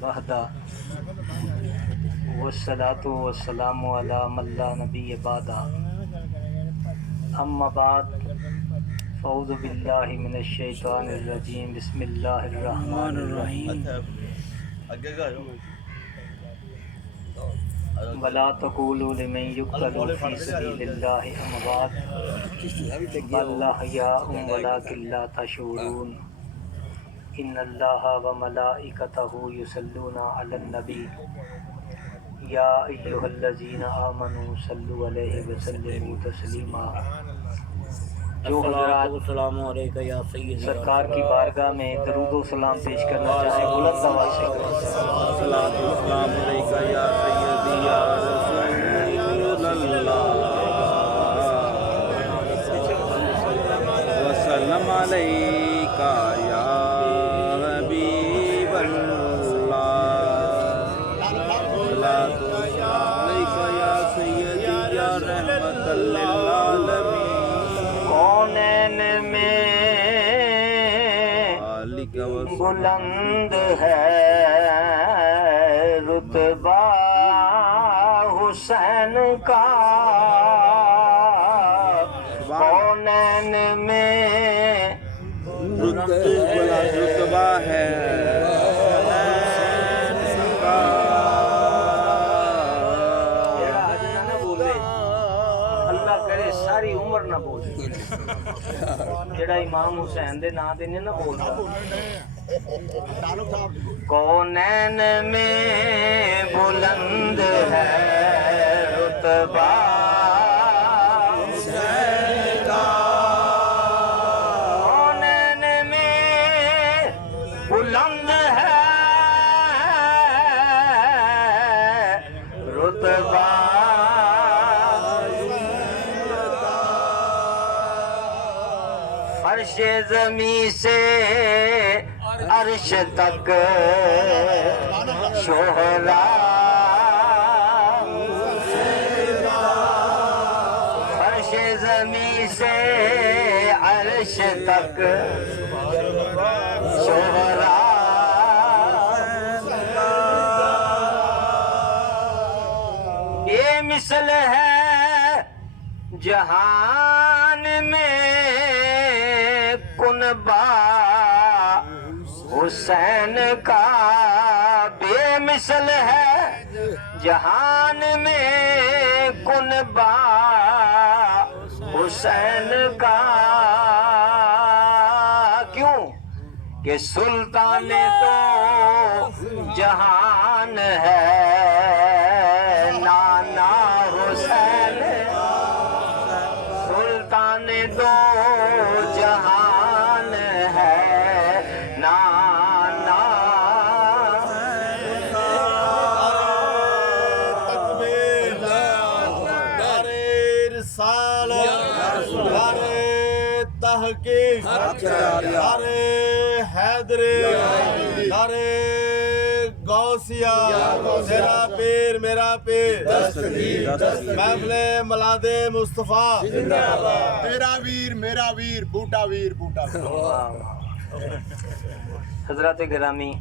وحدہ والصلاة والسلام علی من لا نبی بعدہ اما بعد فاعوذ باللہ من الشیطان الرجیم بسم اللہ الرحمن الرحیم ولا تقولوا لمن يقتل في سبيل الله اموات بل احياء ولكن لا تشعرون ان الله وملائكته يصلون على النبي يا ايها الذين امنوا صلوا عليه وسلموا تسليما. جو حضرات سرکار کی بارگاہ میں درود و سلام پیش کرنا چاہیں بلند آواز سے کریں. وسلم علیکہ یا حبیب اللہ صلاۃ والسلام علیکہ یا سیدی یا رحمت للعالمین. کونین میں بلند ہے رتبہ حسین کا، کونین میں رتبہ ہے حسین کا. اللہ کرے ساری عمر نہ بولے جڑا امام حسین دے نام دے نہ بولتا. کونین میں بلند ہے رتبہ حسین کا، کونین میں بلند ہے رتبہ فرش زمین سے عرش تک شہلا، فرش زمین سے عرش تک شہلا. بے مثل ہے جہان میں کنبہ حسین کا، بے مثل ہے جہان میں کنبہ حسین کا. کیوں کہ سلطان تو جہان ہے نانا حسین، سلطان دو جہان ہے نانا. نعرہ رسالت، نعرہ تحقیق، نعرہ حیدری، نعرہ غوثیہ، تیرا پیر میرا پیر، محفل ملاد مصطفیٰ، تیرا ویر میرا ویر، بوٹا ویر بوٹا ویر. حضرات گرامی،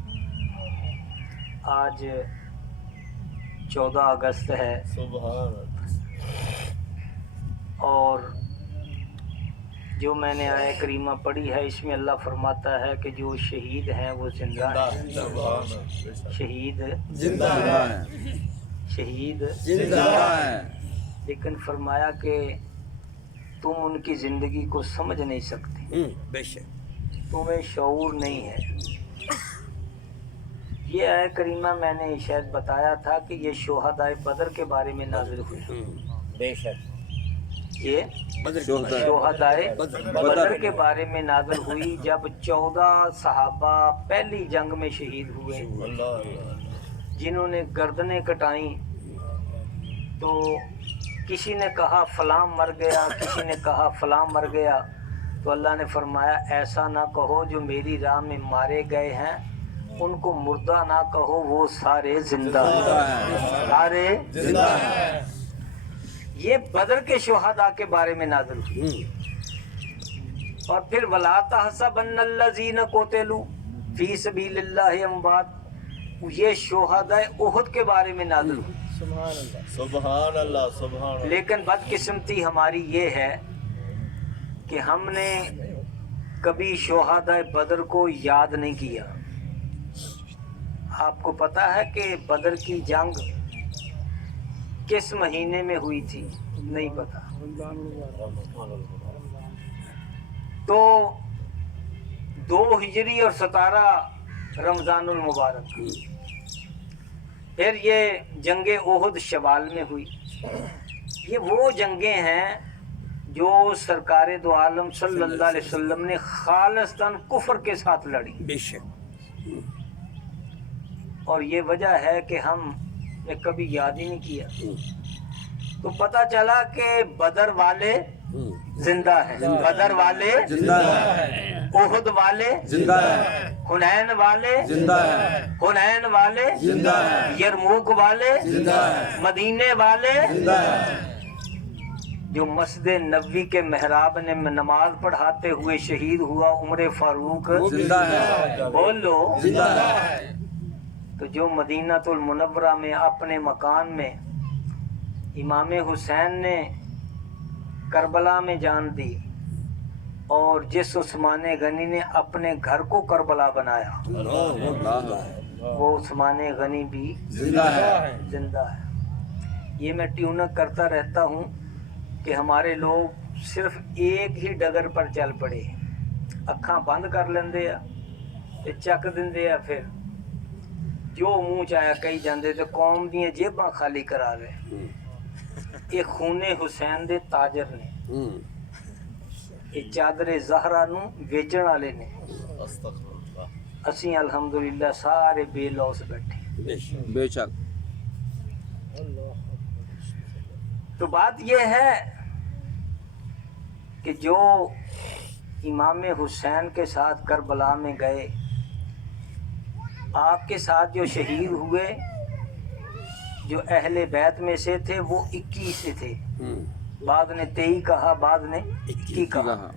آج 14 اگست ہے اور جو میں نے آیہ کریمہ پڑھی ہے اس میں اللہ فرماتا ہے کہ جو شہید ہیں وہ زندہ ہیں. شہید زندہ ہے، شہید زندہ ہے. لیکن فرمایا کہ تم ان کی زندگی کو سمجھ نہیں سکتے، بے شک تمہیں شعور نہیں ہے. یہ آیہ کریمہ میں نے شاید بتایا تھا کہ یہ شہدائے بدر کے بارے میں نازل ہوئی. بے شک یہ شہدائے بدر کے بارے میں نازل ہوئی جب 14 صحابہ پہلی جنگ میں شہید ہوئے، جنہوں نے گردنیں کٹائیں. تو کسی نے کہا فلاں مر گیا، کسی نے کہا فلاں مر گیا. تو اللہ نے فرمایا ایسا نہ کہو، جو میری راہ میں مارے گئے ہیں ان کو مردہ نہ کہو، وہ سارے زندہ ہیں، سارے زندہ ہیں. یہ بدر کے شہداء کے بارے میں نازل ہوئی. اور پھر وَلَا تَحْسَبَنَّ الَّذِينَ قُتِلُوا فِي سَبِيلِ اللَّهِ أَمْوَاتٌ، یہ شہدائے احد کے بارے میں نازل ہوئی. سبحان اللہ سبحان اللہ. لیکن بدقسمتی ہماری یہ ہے کہ ہم نے کبھی شہدائے بدر کو یاد نہیں کیا. آپ کو پتا ہے کہ بدر کی جنگ کس مہینے میں ہوئی تھی؟ نہیں پتا. تو 2 ہجری اور 17 رمضان المبارک. پھر یہ جنگ احد شوال میں ہوئی. یہ وہ جنگیں ہیں جو سرکار دو عالم صلی اللہ علیہ وسلم نے خالصتاً کفر کے ساتھ لڑی. بے شک. اور یہ وجہ ہے کہ ہم نے کبھی یاد ہی نہیں کیا. تو پتہ چلا کہ بدر والے زندہ ہیں، بدر والے زندہ ہے، احد والے زندہ ہے، حنین والے زندہ ہے، حنین والے زندہ ہے، یرموک والے زندہ ہے، مدینے والے زندہ ہے. جو مسجد نبوی کے محراب نے نماز پڑھاتے ہوئے شہید ہوا عمر فاروق زندہ ہے، بول لو. زندہ ہے. تو جو مدینہ المنورہ میں اپنے مکان میں امام حسین نے کربلا میں جان دی، اور جس عثمان غنی نے اپنے گھر کو کربلا بنایا، وہ عثمان غنی بھی زندہ ہے. زندہ ہے. یہ میں ٹیونک کرتا رہتا ہوں کہ ہمارے لوگ صرف ایک ہی ڈگر پر چل پڑے، اکھاں بند کر لیندے آ تے چک دیندے آ، پھر جو منہ چایا کہی جاندے تے قوم دیاں جیباں خالی کرا رہے. یہ خون حسین دے تاجر نے، یہ چادر زہرا نو ویچن والے نے. استغفر اللہ. اسی الحمدللہ سارے بے لوس بیٹھے. بے شک. تو بات یہ ہے کہ جو امام حسین کے ساتھ کربلا میں گئے، آپ کے ساتھ جو شہید ہوئے، جو اہل بیت میں سے تھے وہ 21 تھے. بعد نے 23 کہا، بعد نے 21 کہا.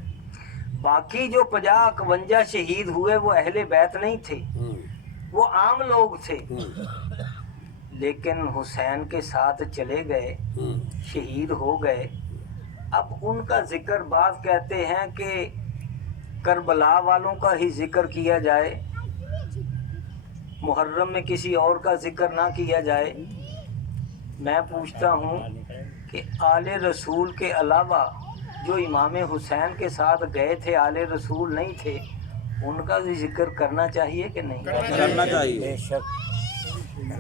باقی جو 50-52 شہید ہوئے وہ اہل بیت نہیں تھے، وہ عام لوگ تھے. لیکن حسین کے ساتھ چلے گئے، شہید ہو گئے. اب ان کا ذکر بعض کہتے ہیں کہ کربلا والوں کا ہی ذکر کیا جائے، محرم میں کسی اور کا ذکر نہ کیا جائے. میں پوچھتا ہوں کہ آل رسول کے علاوہ جو امام حسین کے ساتھ گئے تھے آل رسول نہیں تھے، ان کا بھی ذکر کرنا چاہیے کہ نہیں کرنا چاہیے. بے شک.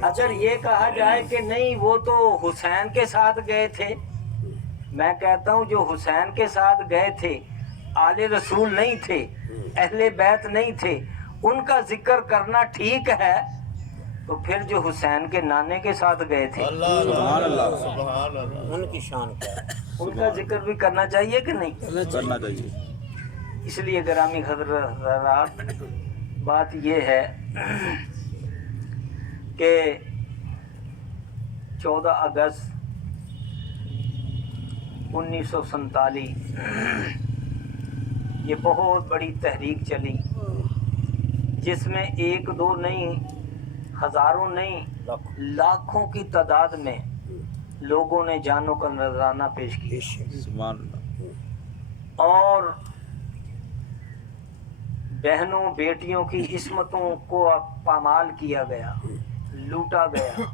اگر یہ کہا جائے کہ نہیں وہ تو حسین کے ساتھ گئے تھے، میں کہتا ہوں جو حسین کے ساتھ گئے تھے آل رسول نہیں تھے، اہل بیت نہیں تھے، ان کا ذکر کرنا ٹھیک ہے. تو پھر جو حسین کے نانے کے ساتھ گئے تھے سبحان اللہ. سبحان اللہ. ان کی شان کیا ہے؟ ان کا ذکر بھی کرنا چاہیے کہ نہیں؟ کرنا چاہیے. اس لیے گرامی حضرات، بات یہ ہے کہ 14 اگست 1947 یہ بہت بڑی تحریک چلی، جس میں 1-2 نہیں، ہزاروں نہیں، لاکھوں کی تعداد میں لوگوں نے جانوں کا نذرانہ پیش کیا. سبحان اللہ. اور بہنوں بیٹیوں کی عصمتوں کو پامال کیا گیا، لوٹا گیا.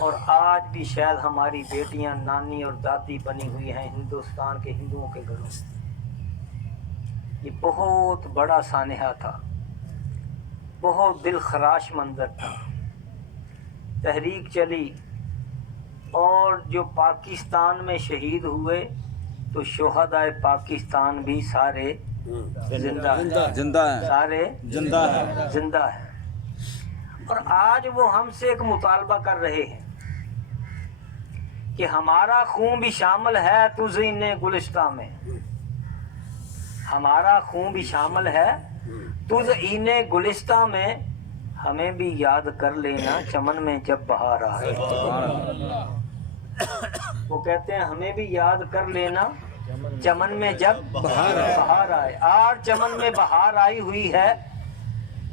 اور آج بھی شاید ہماری بیٹیاں نانی اور دادی بنی ہوئی ہیں ہندوستان کے ہندوؤں کے گھروں. یہ بہت بڑا سانحہ تھا، بہت دل خراش منظر تھا. تحریک چلی، اور جو پاکستان میں شہید ہوئے تو شہدائے پاکستان بھی سارے زندہ ہیں، زندہ ہے، سارے زندہ ہے. زندہ ہیں. اور آج وہ ہم سے ایک مطالبہ کر رہے ہیں کہ ہمارا خون بھی شامل ہے تزئین گلستہ میں، ہمارا خون بھی شامل ہے تزئین گلستہ میں، ہمیں بھی یاد کر لینا چمن میں جب بہار آئے. وہ کہتے ہیں ہمیں بھی یاد کر لینا چمن میں جب بہار آئے. آج چمن میں بہار آئی ہوئی ہے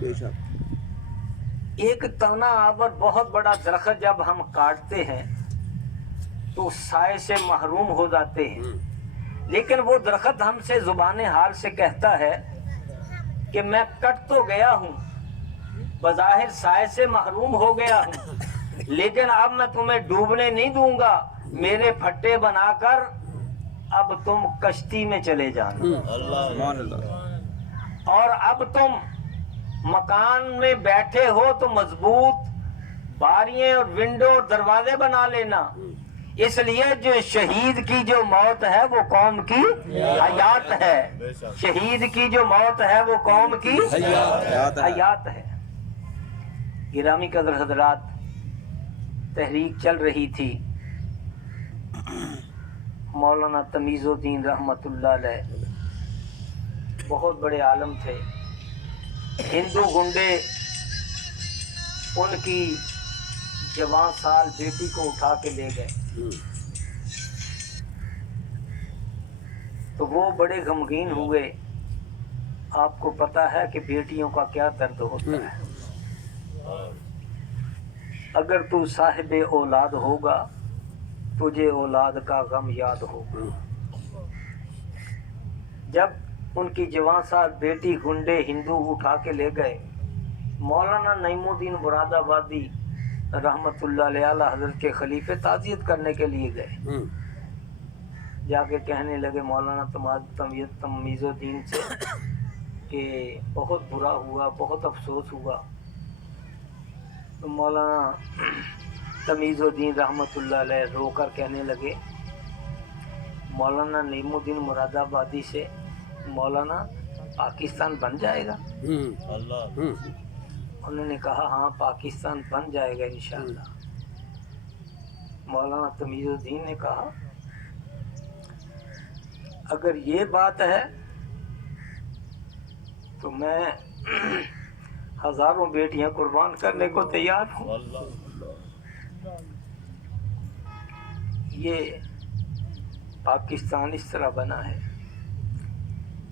بے شک ایک تنا آور بہت بڑا درخت جب ہم کاٹتے ہیں تو سائے سے محروم ہو جاتے ہیں، لیکن وہ درخت ہم سے زبان حال سے کہتا ہے کہ میں کٹ تو گیا ہوں، بظاہر سائے سے محروم ہو گیا ہوں، لیکن اب میں تمہیں ڈوبنے نہیں دوں گا، میرے پھٹے بنا کر اب تم کشتی میں چلے جانا، سبحان اللہ اور اب تم مکان میں بیٹھے ہو تو مضبوط باریاں اور ونڈو اور دروازے بنا لینا، اس لیے جو شہید کی جو موت ہے وہ قوم کی حیات ہے، شہید کی جو موت ہے وہ قوم کی حیات ہے۔ حیات ہے۔ گرامی قدر حضرات، تحریک چل رہی تھی، مولانا تمیز الدین رحمت اللہ علیہ بہت بڑے عالم تھے، ہندو گنڈے ان کی جوان سال بیٹی کو اٹھا کے لے گئے، تو وہ بڑے غمگین ہوئے۔ آپ کو پتا ہے کہ بیٹیوں کا کیا درد ہوتا ہے، اگر تو صاحب اولاد ہوگا تجھے اولاد کا غم یاد ہوگا۔ جب ان کی جوان سال بیٹی گنڈے ہندو اٹھا کے لے گئے، مولانا نعیم الدین مراد آبادی رحمت اللہ علیہ حضرت کے خلیفے تعزیت کرنے کے لیے گئے، جا کے کہنے لگے مولانا تمیز الدین سے کہ بہت برا ہوا، بہت افسوس ہوا۔ تو مولانا تمیز الدین رحمت اللہ علیہ رو کر کہنے لگے مولانا نعیم الدین مراد آبادی سے، مولانا پاکستان بن جائے گا؟ انہوں نے کہا ہاں پاکستان بن جائے گا انشاءاللہ۔ مولانا تمیز الدین نے کہا اگر یہ بات ہے تو میں ہزاروں بیٹیاں قربان کرنے کو تیار ہوں۔ یہ پاکستان اس طرح بنا ہے۔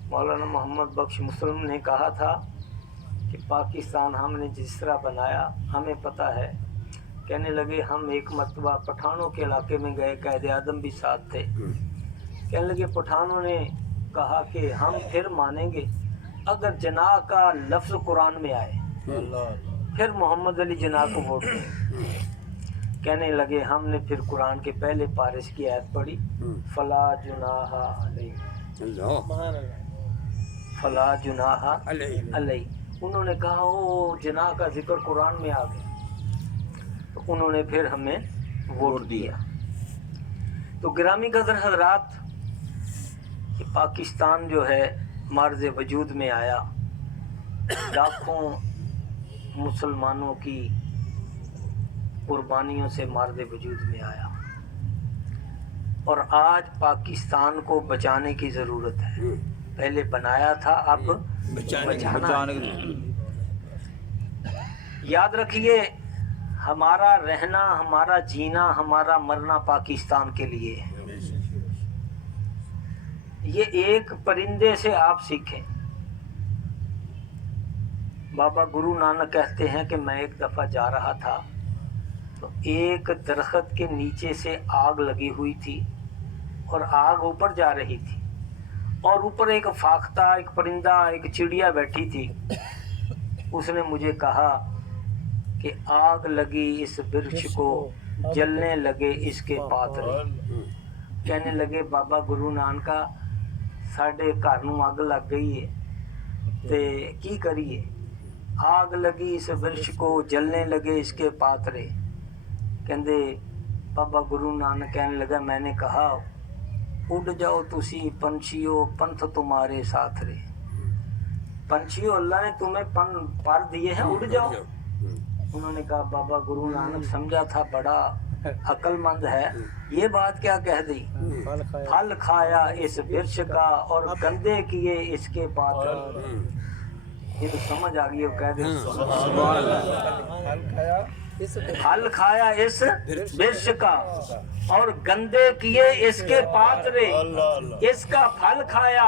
مولانا محمد بخش مسلم نے کہا تھا کہ پاکستان ہم نے جس طرح بنایا ہمیں پتہ ہے۔ کہنے لگے ہم ایک مرتبہ پٹھانوں کے علاقے میں گئے، قائد اعظم بھی ساتھ تھے، کہنے لگے پٹھانوں نے کہا کہ ہم پھر مانیں گے اگر جناح کا لفظ قرآن میں آئے، پھر محمد علی جناح کو ووٹ دیں۔ کہنے لگے ہم نے پھر قرآن کے پہلے پارش کی آیت پڑھی، فلا جناح علیہ، فلا جناح علیہ۔ انہوں نے کہا وہ جناح کا ذکر قرآن میں آ گیا، تو انہوں نے پھر ہمیں ووٹ دیا۔ تو گرامی قدر حضرات، کہ پاکستان جو ہے مرز وجود میں آیا، لاکھوں مسلمانوں کی قربانیوں سے مرز وجود میں آیا، اور آج پاکستان کو بچانے کی ضرورت ہے۔ پہلے بنایا تھا، اب بچانا ہے۔ یاد رکھیے ہمارا رہنا، ہمارا جینا، ہمارا مرنا پاکستان کے لیے ہے۔ یہ ایک پرندے سے آپ سیکھیں۔ بابا گرو نانک کہتے ہیں کہ میں ایک دفعہ جا رہا تھا تو ایک درخت کے نیچے سے آگ لگی ہوئی تھی اور آگ اوپر جا رہی تھی، اور اوپر ایک فاختہ، ایک پرندہ، ایک چڑیا بیٹھی تھی۔ اس نے مجھے کہا کہ آگ لگی اس برچ کو، جلنے لگے اس کے پاترے۔ کہنے لگے بابا گرو نانکا ساڈے گھر نوں اگ لگ گئی ہے تے کی کریے؟ آگ لگی اس برچ کو، جلنے لگے اس کے پاترے۔ کہندے بابا گرو نانک کہنے لگا میں نے کہا اڑ جاؤ تسی پنچھیو، پنتھ تمہارے ساتھ رے۔ پنچھیو اللہ نے تمہیں پر دیے ہیں، اڑ جاؤ۔ انہوں نے کہا بابا گرو نانک سمجھا تھا بڑا عقل مند ہے، یہ بات کیا کہہ دی؟ پھل کھایا اس برچ کا اور گندے کیے اس کے پاتر۔ یہ تو سمجھ آ گئی، وہ کہہ دے پھل کھایا اس برچ کا اور گندے کیے اس کے پاترے۔ اس کا پھل کھایا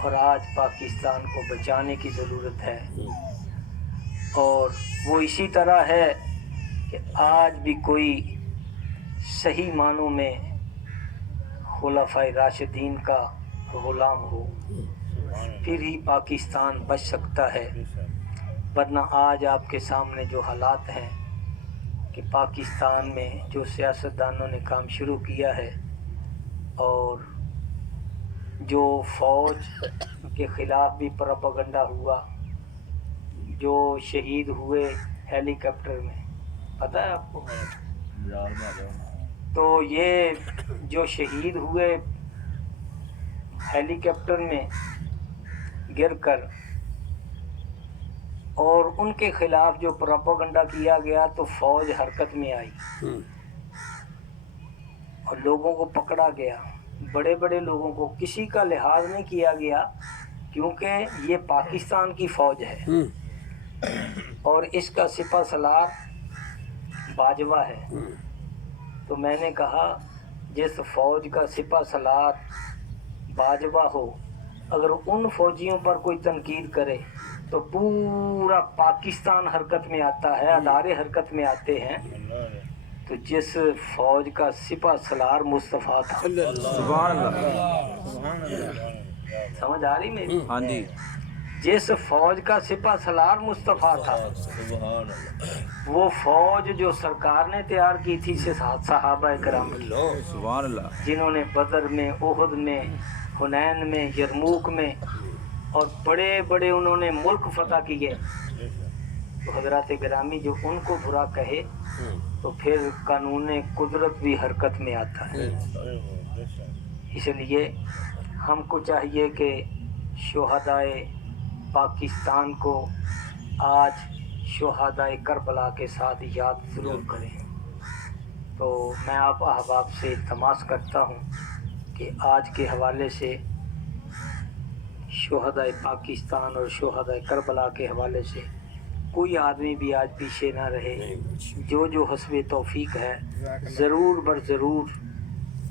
اور آج پاکستان کو بچانے کی ضرورت ہے، اور وہ اسی طرح ہے کہ آج بھی کوئی صحیح معنوں میں خلفائے راشدین کا غلام ہو، پھر ہی پاکستان بچ سکتا ہے، ورنہ آج آپ کے سامنے جو حالات ہیں کہ پاکستان میں جو سیاستدانوں نے کام شروع کیا ہے، اور جو فوج کے خلاف بھی پروپیگنڈا ہوا، جو شہید ہوئے ہیلی کاپٹر میں، پتہ ہے آپ کو؟ تو یہ جو شہید ہوئے ہیلی کاپٹر میں گر کر، اور ان کے خلاف جو پروپیگنڈا کیا گیا، تو فوج حرکت میں آئی اور لوگوں کو پکڑا گیا، بڑے بڑے لوگوں کو، کسی کا لحاظ نہیں کیا گیا، کیونکہ یہ پاکستان کی فوج ہے اور اس کا سپہ سالار باجوہ ہے۔ تو میں نے کہا جس فوج کا سپہ سالار باجوہ ہو، اگر ان فوجیوں پر کوئی تنقید کرے تو پورا پاکستان حرکت میں آتا ہے، ادارے حرکت میں آتے ہیں۔ تو جس فوج کا سپہ سالار مصطفیٰ تھا، سبحان اللہ، سمجھ آ رہی میری؟ ہاں جی، جس فوج کا سپہ سالار مصطفیٰ تھا، وہ فوج جو سرکار نے تیار کی تھی صحابہ کرام کی، سبحان اللہ، جنہوں نے بدر میں، احد میں، حنین میں، یرموک میں، اور بڑے بڑے انہوں نے ملک فتح کیے، تو حضرات گرامی جو ان کو برا کہے تو پھر قانون قدرت بھی حرکت میں آتا ہے۔ اس لیے ہم کو چاہیے کہ شہدائے پاکستان کو آج شہدائے کربلا کے ساتھ یاد ضرور کریں۔ تو میں آپ احباب سے التماس کرتا ہوں کہ آج کے حوالے سے شہدائے پاکستان اور شہدائے کربلا کے حوالے سے کوئی آدمی بھی آج پیچھے نہ رہے، جو حسب توفیق ہے ضرور بر ضرور